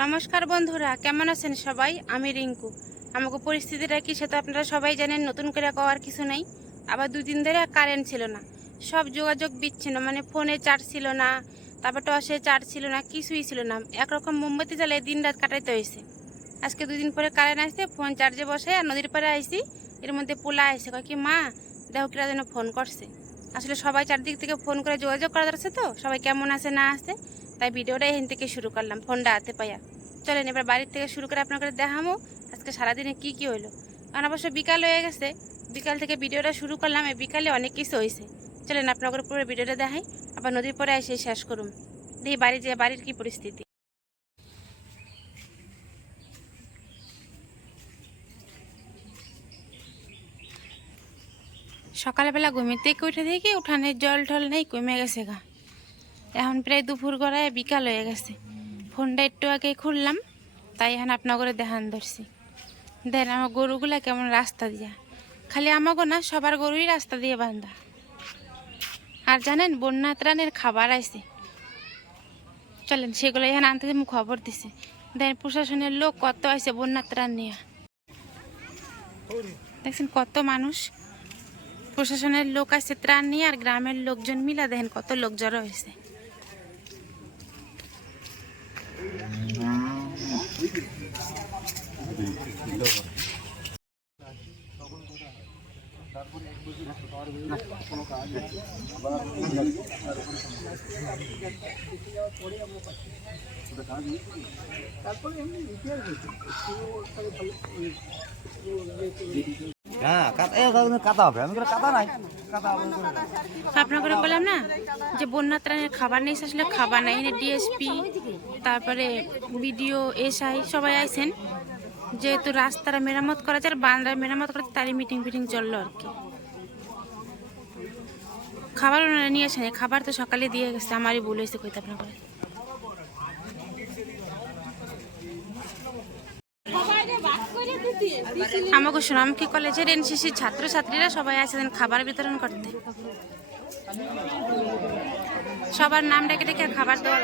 নমস্কার বন্ধুরা, কেমন আছেন সবাই? আমি রিঙ্কু। আমাকে পরিস্থিতিটা কি সেটা আপনারা সবাই জানেন, নতুন করে কওয়ার কিছু নেই। আবার দুদিন ধরে কারেন্ট ছিল না। সব যোগাযোগ বিচ্ছিন্ন মানে ফোনে চার্জ ছিল না, তারপর টসে চার্জ ছিল না, কিছুই ছিল না। একরকম মোমবাতি জ্বালিয়ে দিন রাত কাটাইতে হয়েছে। আজকে দুদিন পরে কারেন্ট আসছে ফোন চার্জে বসে আর নদীর পাড়ে আইসি, এর মধ্যে পোলা আইসে, কয় কি, মা, দেখো কিরা যেন ফোন করছে। আসলে সবাই চারদিক থেকে ফোন করে যোগাযোগ করা যাচ্ছে তো? সবাই কেমন আছে, না আছে? তাই ভিডিওটা এখান থেকে শুরু করলাম, ফোনটা হাতে পাইয়া। চলেন, এবার বাড়ির থেকে শুরু করে আপনাকে দেখামো আজকে সারাদিনে কি কি হইল। কারণ অবশ্য বিকাল হয়ে গেছে, বিকাল থেকে ভিডিওটা শুরু করলাম, এই বিকালে অনেক কিছু হয়েছে চলেন, আপনাদের পুরো ভিডিওটা দেখাই, আবার নদীর পরে এসে শেষ করুন। দেখি বাড়ি যে, বাড়ির কি পরিস্থিতি। সকালবেলা ঘুমিয়ে থেকে উঠে দেখি উঠানের জল টল নেই, কমে গেছে গা। এখন প্রায় দুপুর গড়ায় বিকাল হয়ে গেছে। ফোনটা একটু আগে খুললাম, তাই এখন আপনাকে দেখান ধরছি। দেন আমার গরুগুলা কেমন রাস্তা দিয়া। খালি আমাকে না, সবার গরুই রাস্তা দিয়ে বান্ধা আর জানেন, বন্যা ত্রাণের খাবার আইছে। চলেন, সেগুলো এখন আনতে আমি খবর দিছে। দেন প্রশাসনের লোক কত আছে বন্যা ত্রাণ নিয়ে। দেখছেন কত মানুষ। প্রশাসনের লোক আছে ত্রাণ নিয়ে, আর গ্রামের লোকজন মিলা দেখেন কত লোক জড়ো হয়েছে হ্যাঁ হবে। আপনাকে বললাম না যে বন্যা ত্রাণের খাবার নেই আসলে খাবার নাই। ডিএসপি তারপরে বিডিও এসআই, সবাই আইছেন। যেহেতু রাস্তাটা মেরামত করা যায় বান্দার মেরামত করা তারই মিটিং ফিটিং চলল আর কি। খাবার ওনারা নিয়ে আসেন, খাবার তো সকালে দিয়ে গেছে, আমারই ভুল হয়েছে কইতে আপনাকে আমাকে সোনামুখী কলেজের এনসিসি ছাত্রছাত্রীরা সবাই আসেন খাবার বিতরণ করতে? সবার নাম ডেকে ডেকে খাবার দেওয়া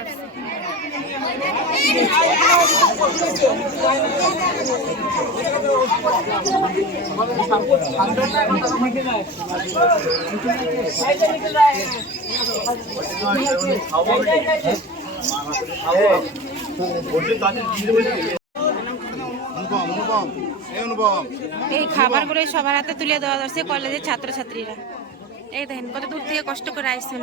এই খাবারগুলো সবার হাতে তুলে দেওয়া যাচ্ছে কলেজের ছাত্রছাত্রীরা। এই দেখেন, কত দূর থেকে কষ্ট করে আসছেন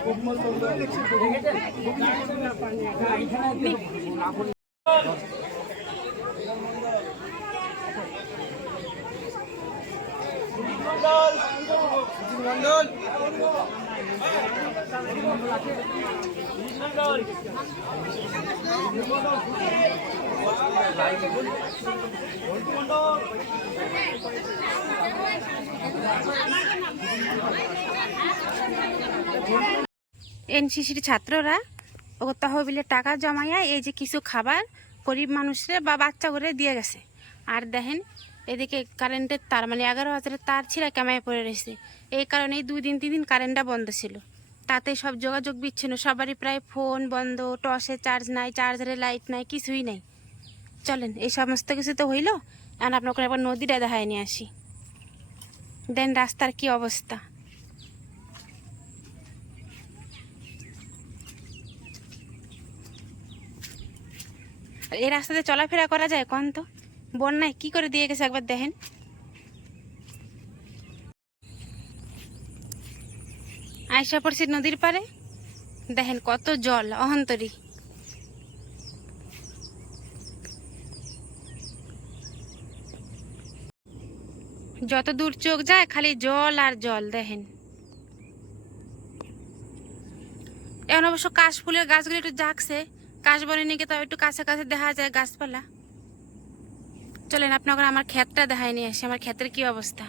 ছবিটা এই যে এই সাইকে এই সাইকে এই সাইকে এই সাইকে দেখা ও বাবা সব কিছু বুঝতে পারছি না কি করতে হবে স্যার এই যে ছবি এনসিসির ছাত্ররা ও তহবিলে টাকা জমাইয়া এই যে কিছু খাবার গরিব মানুষরে বা বাচ্চা করে দিয়ে গেছে। আর দেখেন, এদিকে কারেন্টের তার মানে এগারো হাজারের তার ছিঁড়া কামায় পড়ে রয়েছে। এই কারণে দুই দিন, তিন দিন কারেন্টটা বন্ধ ছিল। তাতে সব যোগাযোগ বিচ্ছিন্ন, সবারই প্রায় ফোন বন্ধ, টসে চার্জ নাই, চার্জারে লাইট নাই, কিছুই নাই। চলেন, এই সমস্ত কিছু তো হইল। এখন আপনাকে একবার নদীটা দেখায় নিয়ে আসি। দেন রাস্তার কি অবস্থা? এই রাস্তাতে চলাফেরা করা যায়, কোন তো? বন্যায় কি করে দিয়ে গেছে একবার দেখেন। আয়সা পড়ছি নদীর পারে দেখেন কত জল, অহন্তরী। যত দূর চোখ যায়, খালি জল আর জল, দেখেন। এখন অবশ্য কাশফুলের গাছগুলো একটু জাগছে। কাশ বনে নিয়ে তো একটু কাছে কাছে দেখা যায়, গাছপালা। চলেন, আপনাকে আমার ক্ষেতটা দেখাই নিয়ে আসি। আমার ক্ষেতের কি অবস্থা?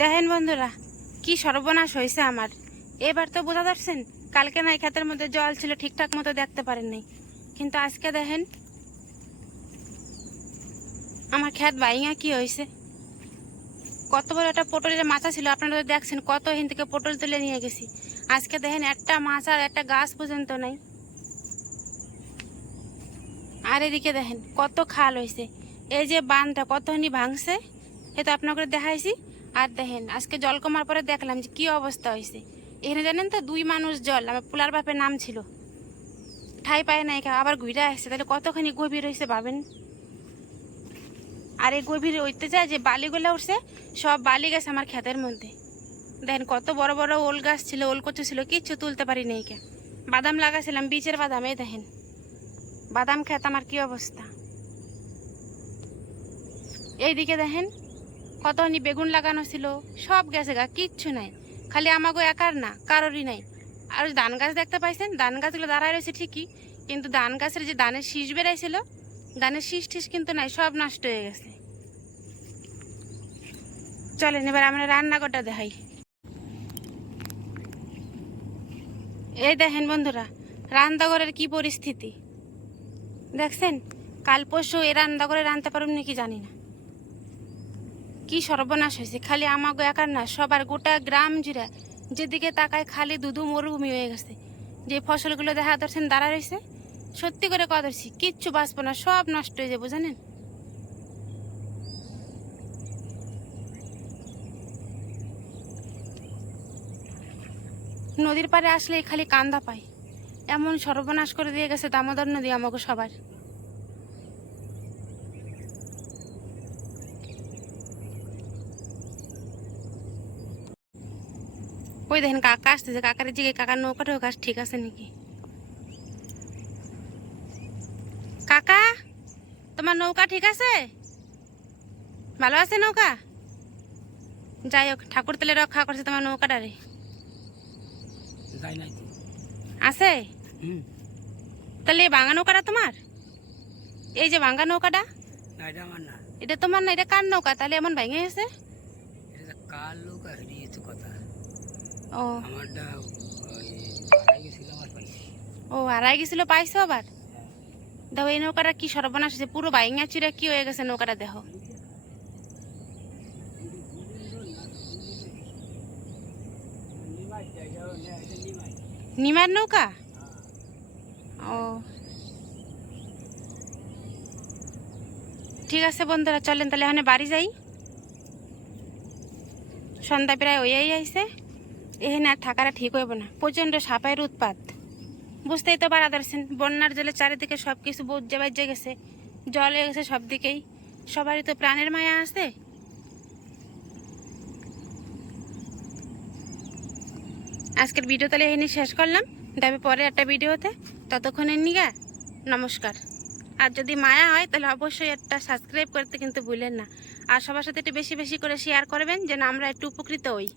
দেখেন বন্ধুরা, কি সর্বনাশ হয়েছে আমার। এবার তো বোঝা যাচ্ছেন, কালকে নাই ক্ষেতের মধ্যে জল ছিল, ঠিকঠাক মতো দেখতে পারেন নাই। কিন্তু আজকে দেখেন, আমার ক্ষেত বাইঙা কি হয়েছে। কত বড় একটা পটলের মাথা ছিল, আপনারা দেখছেন, কত হিন থেকে পটল তুলে নিয়ে গেছি। আজকে দেখেন একটা মাছ আর একটা গাছ পর্যন্ত নাই। আর এদিকে দেখেন কত খাল হয়েছে। এই যে বানটা কতখানি ভাঙছে এ তো আপনাকে দেখাইছি। আর দেখেন, আজকে জল কমার পরে দেখলাম যে কী অবস্থা হয়েছে। এখানে জানেন তো, দুই মানুষ জল, আমার পোলার বাপের নাম ছিল। ঠাই পায় নাই, কেউ আবার ঘুরে আসছে। তাহলে কতখানি গভীর হয়েছে ভাবেন? আর এই গভীর যায় যে বালিগুলো উঠছে, সব বালি গেছে আমার ক্ষেতের মধ্যে। দেখেন কত বড় বড় ওল গাছ ছিল, ওল কচু ছিল, কিচ্ছু তুলতে পারি নাই কে বাদাম লাগাছিলাম, বীজের বাদাম, এই দেখেন। বাদাম ক্ষেত আমার কি অবস্থা? এইদিকে দেখেন, কতখানি বেগুন লাগানো ছিল, সব গেছে গা, কিচ্ছু নাই। খালি আমাকে একার না, কারোরই নাই। আর ধান গাছ দেখতে পাইছেন? ধান গাছগুলো দাঁড়ায় রয়েছে ঠিকই, কিন্তু ধান গাছের যে ধানের শীষ বেড়াইছিল, ধানের শীষ টিস কিন্তু নাই, সব নষ্ট হয়ে গেছে। চলেন, এবার আমরা রান্নাঘরটা দেখাই। এই দেখেন বন্ধুরা, রান্নাঘরের কি পরিস্থিতি? দেখছেন? কাল পরশু এই রান্নাঘরে রানতে পারুন নাকি জানি না। কি সর্বনাশ হয়েছে, খালি আমাকে একার না, সবার গোটা গ্রাম জুড়ে যেদিকে তাকায় খালি দুধু মরুভূমি হয়ে গেছে। যে ফসলগুলো দেখা ধরছেন দাঁড়া রয়েছে, সত্যি করে কথা কিচ্ছু বাঁচবো না, সব নষ্ট হয়ে যাব, জানেন? নদীর পাড়ে আসলে খালি কান্দা পায়। এমন সর্বনাশ করে দিয়ে গেছে দামোদর নদী আমাকে সবার। ওই দেখেন কাকা আসতেছে, কাকার জিগে কাকার নৌকা টোকা ঠিক আছে নাকি? কাকা, তোমার নৌকা ঠিক আছে? ভালো আছে নৌকা? যাই হোক, ঠাকুর তেলে রক্ষা করছে তোমার নৌকাটারে। নাই তো আছে? তাহলে এই ভাঙা নৌকাটা তোমার? এই যে ভাঙা নৌকাটা? না এটা আমার না। এটা তোমার না এটা কার নৌকা? তাহলে এমন ভেঙে গেছে? এটা কার হারিয়েছে কথা। ও। আমারটা হারাই গেছিল আমার পাইছি। ও হারাই গেছিল পাইছো আবার? দেখো এই নৌকাটা কি সর্বনাশ হয়েছে পুরো বাইঙা চুরে কি হয়ে গেছে নৌকাটা দেখো। নিমার নৌকা? ও। ঠিক আছে বন্ধুরা, চলেন তাহলে এখানে বাড়ি যাই। সন্ধ্যা প্রায় হইয়াই আইছে। এখানে আর থাকাটা ঠিক হইব না, প্রচণ্ড সাপের উৎপাত। বুঝতেই তো পারা ধরছেন, বন্যার জলে চারিদিকে সব কিছু বুঝে বাজ্যে গেছে, জল হয়ে গেছে সব দিকেই সবারই তো প্রাণের মায়া আছে। আজকের ভিডিও তাহলে এখানে শেষ করলাম। দেবে পরে একটা ভিডিওতে। ততক্ষণের নিগা, নমস্কার। আর যদি মায়া হয়, তাহলে অবশ্যই একটা সাবস্ক্রাইব করতে কিন্তু ভুলেন না। আর সবার সাথে একটু বেশি বেশি করে শেয়ার করবেন, যেন আমরা একটু উপকৃত হই।